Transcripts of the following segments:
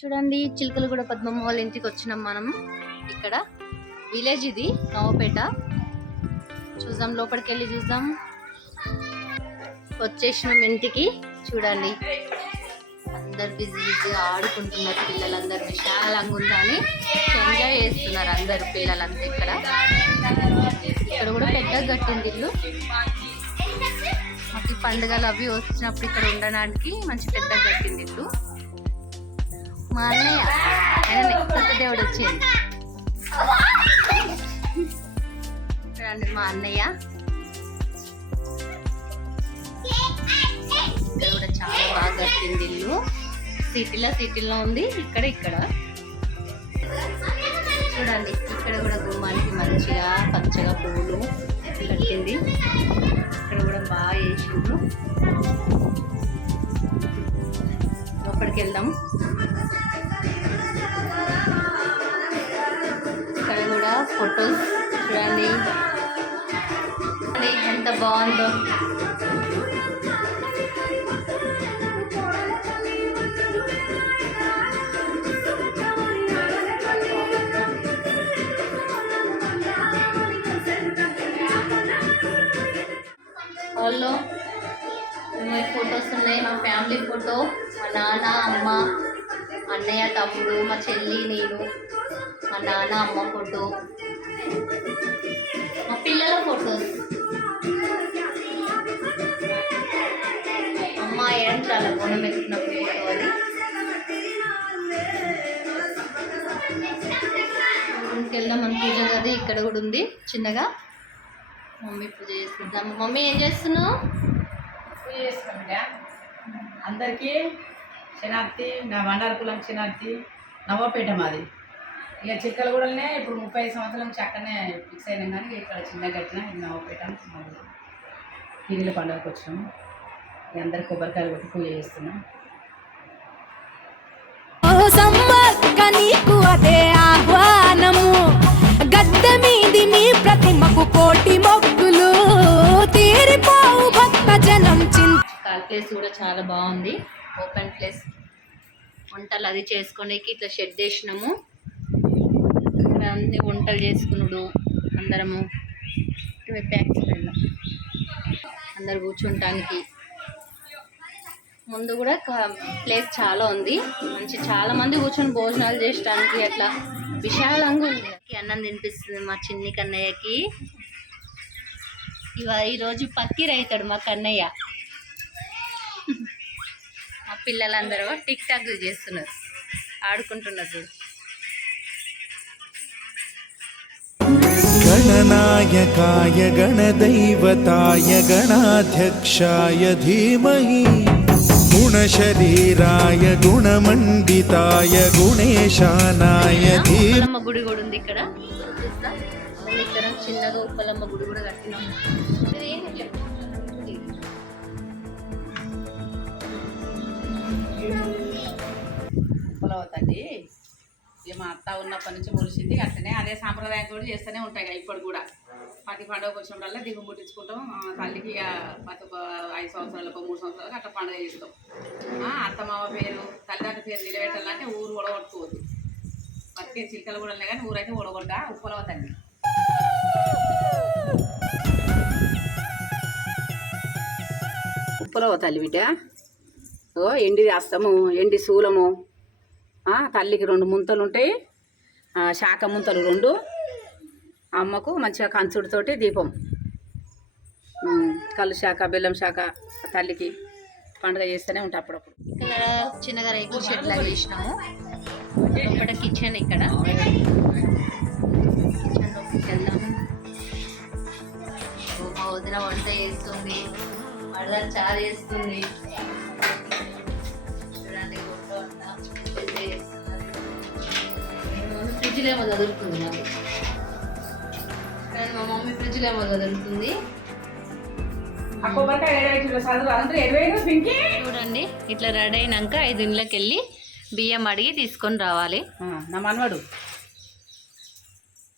చూడండి, చిలుకలు కూడా పద్మమ్మ వాళ్ళ ఇంటికి వచ్చినాం మనం. ఇక్కడ విలేజ్ ఇది, నవపేట. చూద్దాం, లోపలికి వెళ్ళి చూద్దాం. వచ్చేసినాం ఇంటికి. చూడండి, అందరు బిజీ బిజీగా ఆడుకుంటున్నారు. పిల్లలందరూ విశాలంగా ఉందని ఎంజాయ్ చేస్తున్నారు అందరు పిల్లలంతా. ఇక్కడ కూడా పెద్దగా కట్టింది ఇల్లు. మాకు ఈ పండుగలు అవి వచ్చినప్పుడు ఇక్కడ ఉండడానికి మంచి పెద్దగా కట్టింది ఇల్లు. మా అన్నయ్య ఆయన కొత్త దేవుడు వచ్చింది. చూడండి, మా అన్నయ్య ఇక్కడ కూడా చాలా బాగా కట్టింది ఇల్లు. సిటీలో ఉంది. ఇక్కడ చూడండి, ఇక్కడ కూడా గుమ్మానికి మంచిగా పచ్చగా పువ్వులు కట్టింది. ఇక్కడ కూడా బాగా వేసిండ్రు. లోపలికి వెళ్దాం. ఇక్కడ కూడా ఫొటోస్ చూడండి ఎంత బాగుందో. హాల్లో ఫొటోస్ ఉన్నాయి. మా ఫ్యామిలీ ఫోటో, మా నాన్న, అమ్మ, అన్నయ్య, తమ్ముడు, మా చెల్లి, నేను, మా నాన్న, అమ్మ ఫోటో, మా పిల్లల ఫొటోస్, అమ్మ ఏంట్రాల బోనం ఎత్తుకున్నప్పుడు ఫోటో అది. ఇంకెళ్దాం మన పూజ గది ఇక్కడ కూడా ఉంది చిన్నగా. మమ్మీ పూజ చేసుకుంటాం. మమ్మీ ఏం చేస్తున్నావు? పూజ చేస్తున్నాం. అందరికీ శనార్థి, నా మండారకులం శనార్థి, నవపేట మాది. ఇక చిక్కలగూడలనే ఇప్పుడు 35 సంవత్సరాల నుంచి అక్కడనే ఫిక్స్ అయినాం. కానీ ఇక్కడ చిన్న కట్టిన ఇది నవపేట మాది. పీరీల పండుగకు వచ్చినాము. అందరికి కొబ్బరికాయలు కొట్టి పూజ చేస్తున్నాం. అదే ఆహ్వానము, గద్దె మీది మీ ప్రతిమకు కోటి మొక్కులు, తీరిపోవు భక్త జనం ప్లేస్ కూడా చాలా బాగుంది. Open place. వంటలు అది చేసుకోనికి ఇట్లా షెడ్ వేసినాము. అన్ని వంటలు చేసుకున్నాడు అందరము. అందరు కూర్చుంటానికి ముందు కూడా ప్లేస్ చాలా ఉంది. చాలా మంది కూర్చొని భోజనాలు చేయడానికి అట్లా విశాలంగా ఉంది. అన్నం తినిపిస్తుంది మా చిన్ని కన్నయ్యకి. ఈరోజు పక్కీర్ అవుతాడు మా కన్నయ్య. మా పిల్లలందరూ టిక్ టాక్లు చేస్తున్నారు, ఆడుకుంటున్నారు. గణనాయకాయ గణదైవతాయ గణాధ్యక్షాయ ధీమహి గుణశరీరాయ గుణమండితాయ గుణేశానాయ ఉప్పలమ్మ గుడి కూడా ఉంది ఇక్కడ. ఇక్కడ చిన్నగా ఉప్పలమ్మ గుడి కూడా కట్టినాము. పొలవుతండి. ఇక మా అత్త ఉన్నప్పటి నుంచి ములిసింది. అట్లనే అదే సాంప్రదాయం కూడా చేస్తూనే ఉంటాయి. ఇప్పుడు కూడా ప్రతి పండుగకు వచ్చినప్పుడల్లా దిగువ ముట్టించుకుంటాం. తల్లికి ఇక ప్రతి 5 సంవత్సరాలకు 3 సంవత్సరాలకు అట్లా పండుగ చేస్తాం. అత్తమామ పేరు, తల్లిదండ్రుల పేరు నిలబెట్టాలంటే ఊరు ఓడగొట్టుకోవద్దు. బతికే చిలుకలు కూడా ఉన్నాయి కానీ ఊరైతే ఓడగొట్ట. ఉప్పలవుతండి. ఉప్పలవ తల్లి బిడ్డ. ఎండి అస్తము, ఎండి శూలము. తల్లికి 2 ముంతలు ఉంటాయి, శాఖ ముంతలు 2. అమ్మకు మంచిగా కంచుడితోటి దీపం, కళ్ళు శాఖ, బెల్లం శాఖ తల్లికి పండుగ చేస్తూనే ఉంటాయి అప్పుడప్పుడు. ఇక్కడ చిన్నగా రేకుల షెడ్ లాగా వేసినాము. ఇక్కడ కిచెన్. ఇక్కడ వెళ్దాము. మా వదిన వంట చేస్తుంది, మళ్ళీ చారు చేస్తుంది. చూడండి, ఫ్రిడ్జ్లో ఏమో చదువుతుంది నాకు. మా మమ్మీ ఫ్రిడ్జ్లో ఏమో చదువుతుంది. చూడండి, ఇట్లా రెడీ అయినాక 5 ఇంట్లోకి వెళ్ళి బియ్యం అడిగి తీసుకొని రావాలి. నా మనవడు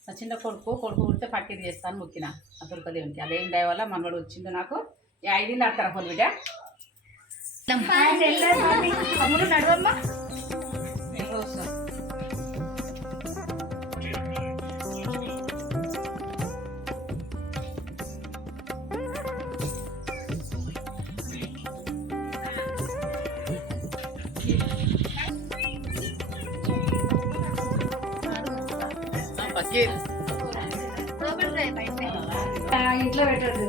నా చిన్న కొడుకు పుడితే పట్టిది చేస్తాను మొక్కిన ఆ దుర్గదేవునికి. అదేం దయ వల్ల మనవడు వచ్చిండు నాకు. 5 ఇండ్లు ఆడతారా ఫోన్ బిడ్డ. ఇంట్లో పెట్టదు.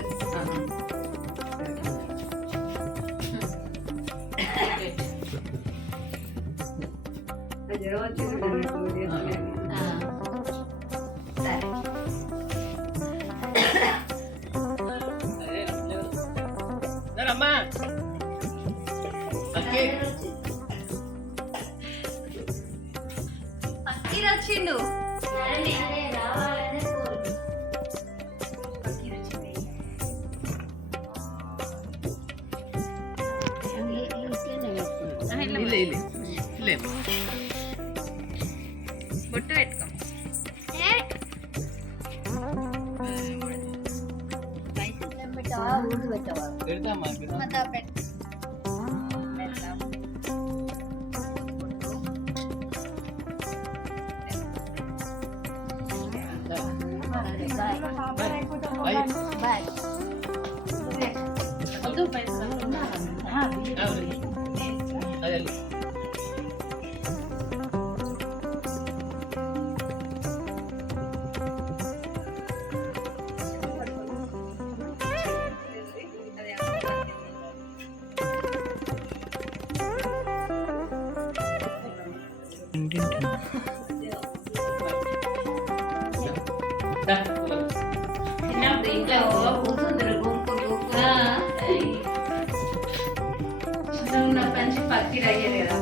పక్కీర్ వచ్చిండు. బొట్టు పెట్టుకో. చిన్నప్పుడు ఇంట్లో కూర్చుందరు గుంపు గుంపు ఉన్నప్పటి నుంచి పక్కీరు అయ్యేది కదా.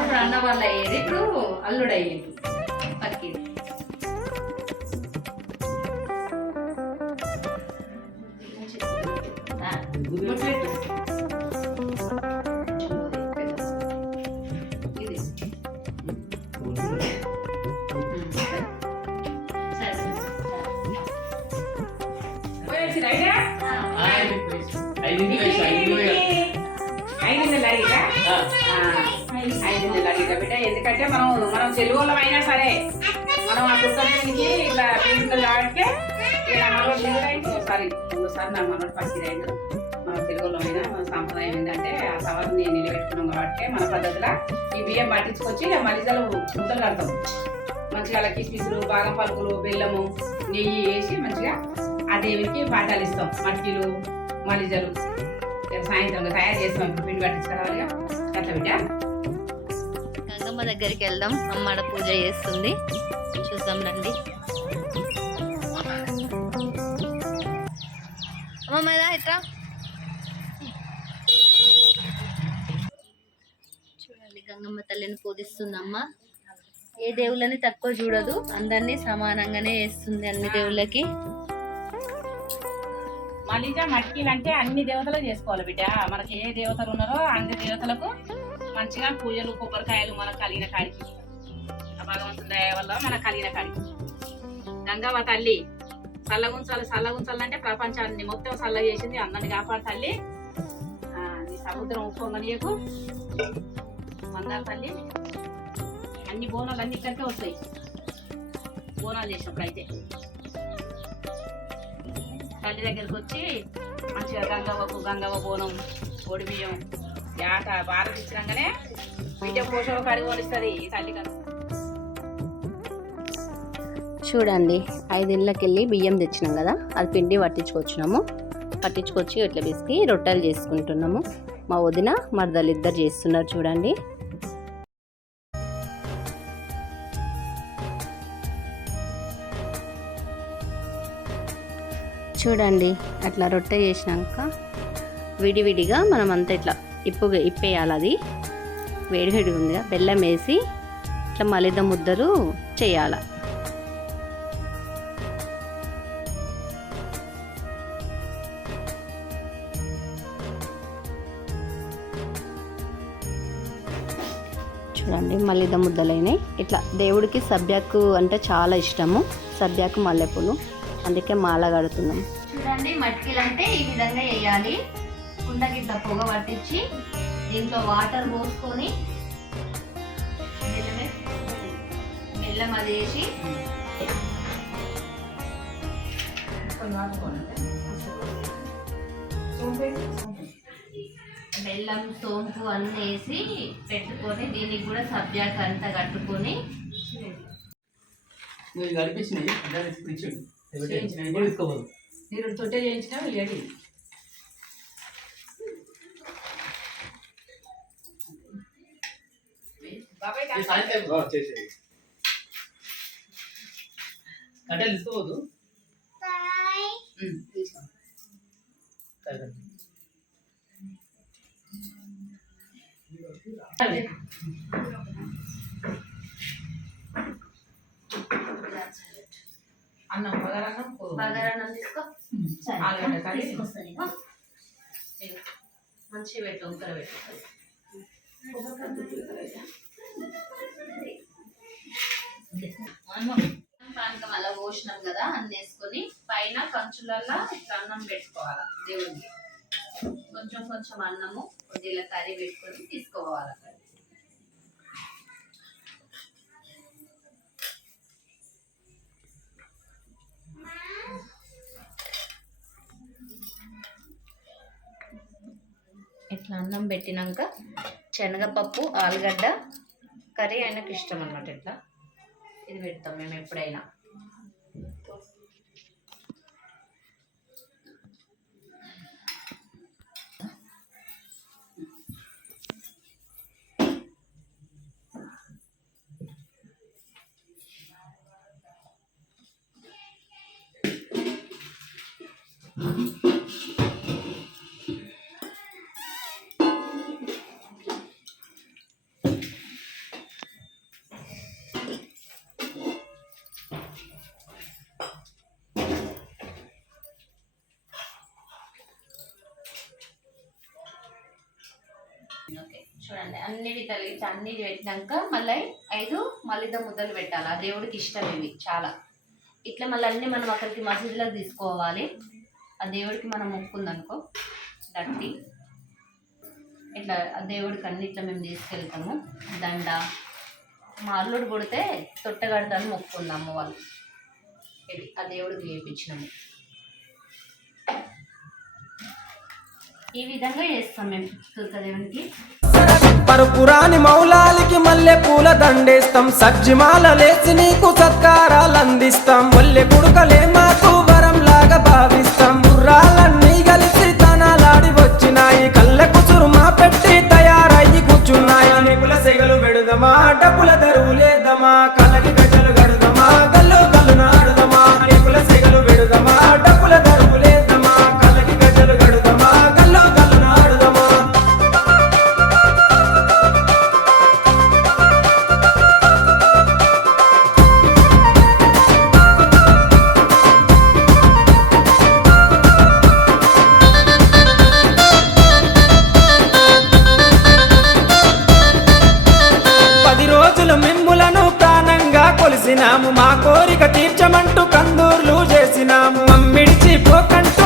అప్పుడు అన్న వాళ్ళు అయ్యేది, ఇప్పుడు అల్లుడు అయ్యేది పక్కీరు. ఎందుకంటే మనం తెలుగులం అయినా సరే మనం ఆ పుస్తకానికి ఇట్లా తీసుకుంటాం కాబట్టి ఇలా మనోడు ఒకసారి నా మనోడు పచ్చిరైండు. మన తెలుగులో అయినా మన సాంప్రదాయం ఏంటంటే ఆ సవాల్ని నిలబెట్టుకున్నాం కాబట్టి మన పద్ధతిలో ఈ బియ్యం పట్టించుకొచ్చి మలిజలు ముద్దలు కడతాం. మంచిగా అలా కిస్మిసులు, బాదం పలుకులు, బెల్లము, నెయ్యి వేసి మంచిగా ఆ దేవికి పాఠాలు ఇస్తాం. మట్టిలు, మలిజలు సాయంత్రం తయారు చేస్తాం. ఇప్పుడు పిండి పట్టించుకోవాలిగా కథ బిడ్డ. గంగమ్మ దగ్గరికి వెళ్దాం. అమ్మాడ పూజ చేస్తుంది, చూద్దాం రండి. అమ్మ మీద ఇట్రా చూడండి. గంగమ్మ తల్లిని పూజిస్తుందమ్మ. ఏ దేవుళ్ళని తక్కువ చూడదు, అందరినీ సమానంగానే వేస్తుంది అన్ని దేవుళ్ళకి. మలిజ మట్కీలు అంటే అన్ని దేవతలు చేసుకోవాలి బిడ్డ. మనకి ఏ దేవతలు ఉన్నారో అన్ని దేవతలకు మంచిగా పూజలు, కొబ్బరికాయలు మనకు కలిగిన కాడికి, ఆ భగవంతుని దయ వల్ల మనకు కలిగిన కాడికి. గంగవ్వ తల్లి చల్లగుంచాలంటే ప్రపంచాన్ని మొత్తం చల్ల చేసింది. అందరిని కాపాడు తల్లి. నీ సముద్రం ఉప్పొంగనీయకు మందార తల్లి. అన్ని బోనాలు అన్ని ఇక్కడికే వస్తాయి బోనాలు చేసినప్పుడు. అయితే తల్లి దగ్గరికి వచ్చి మంచిగా గంగవ్వ బోనం, పొడి బియ్యం, ఏట భారత ఇచ్చినాకనే బిడ్డ పోషణ కడిగి వలిస్తుంది ఈ తల్లి కదా. చూడండి, 5 ఇళ్ళకి వెళ్ళి బియ్యం తెచ్చినాం కదా, అది పిండి పట్టించుకొచ్చి ఇట్లా పిసికి రొట్టెలు చేసుకుంటున్నాము. మా వదిన మరదలు ఇద్దరు చేస్తున్నారు చూడండి. చూడండి అట్లా రొట్టె చేసినాక విడివిడిగా మనం అంతా ఇట్లా ఇప్పేయాలి. అది వేడివేడి ఉందిగా, బెల్లం వేసి ఇట్లా మలిద ముద్దలు చేయాలి. చూడండి మలిద ముద్దలైనాయి. ఇట్లా దేవుడికి సబ్యాకు అంటే చాలా ఇష్టము, సబ్యాకు మల్లెపూలు, అందుకే మాల కడుతున్నాం. చూడండి మట్కీలు అంటే ఈ విధంగా వేయాలి. కుండకి ఇట్లా పొగ పట్టించి దీంట్లో వాటర్ పోసుకొని బెల్లం అది వేసి బెల్లం, సోంపు అన్నీ వేసి పెట్టుకొని దీనికి కూడా సబ్జాకు అంతా కట్టుకొని నువ్వు గడిపించినాయి అడ్డాలు ఇప్పుడు ఇచ్చాడు ఇప్పుడు తీసుకోవాలి మీరు తొట్టే చేయించినా లేడీ బాబాయ్ సాయంత్రం చేసేది అడ్డాలు తీసుకోవద్దు అన్నం బగారన్నం బగారన్నం తీసుకో. ఆలుగడ్డ కర్రీ తీసుకొస్తాను ఇగో. ఇగో. మంచిగా పెట్టు వంకర పెట్టు. పానకం అలా పోసినాం కదా అన్ని వేసుకొని పైన కంచులల్లో ఇట్లా అన్నం పెట్టుకోవాలి దేవుడికి. కొంచెం కొంచెం అన్నము కొద్దిగా కర్రీ పెట్టుకొని తీసుకోవాలి అక్కడ. ఇట్లా అన్నం పెట్టినాక శనగపప్పు ఆలుగడ్డ కర్రీ ఆయనకు ఇష్టం అన్నమాట. ఇట్లా ఇది పెడతాం మేము ఎప్పుడైనా. ఓకే చూడండి అన్ని తలిగించి అన్ని పెట్టినాక మళ్ళీ 5 మలిద ముద్దలు పెట్టాలి. ఆ దేవుడికి ఇష్టం ఇవి చాలా. ఇట్లా మళ్ళీ అన్నీ మనం అక్కడికి మసీదులో తీసుకోవాలి. ఆ దేవుడికి మనం మొక్కుందనుకో గట్టి ఇట్లా ఆ దేవుడికి అన్ని ఇట్లా మేము తీసుకెళ్తాము. దండ మా అల్లుడు కొడితే తొట్టగడతాను మొక్కుందాము వాళ్ళు. ఇది ఆ దేవుడికి వేయించినాము. ఈ విధంగా చేస్తాం మేము దుర్గదేవునికి. పరుపురాని మౌలాలికి మల్లె పూల దండేస్తాం, సజ్జిమాల లేచి నీకు సత్కారాలు అందిస్తాం, మల్లె గుడుకలే మాకు వరం లాగా భావిస్తాం. గుర్రాలన్నీ కలిసి తనాలాడి వచ్చినాయి, కళ్ళ కుసురు మా పెట్టి తయారయ్యి కూర్చున్నాయి. నిపుల సెగలు పెడుదమా డబ్బుల దరువులేదమా, కళ్ళకి గజ్జలు గడుదమా గల్లు గల్లు నాడుదమా. నిపుల సెగలు పెడుదమా డబ్బుల దరువులేదమా, కళ్ళకి గజ్జలు గడుదమా గల్లు గల్లు నాడుదమా. మిమ్ములను ప్రాణంగా కొలిసినాము, మా కోరిక తీర్చమంటూ కందూర్లు చేసినాము. మమ్మిడిచి పోకంటూ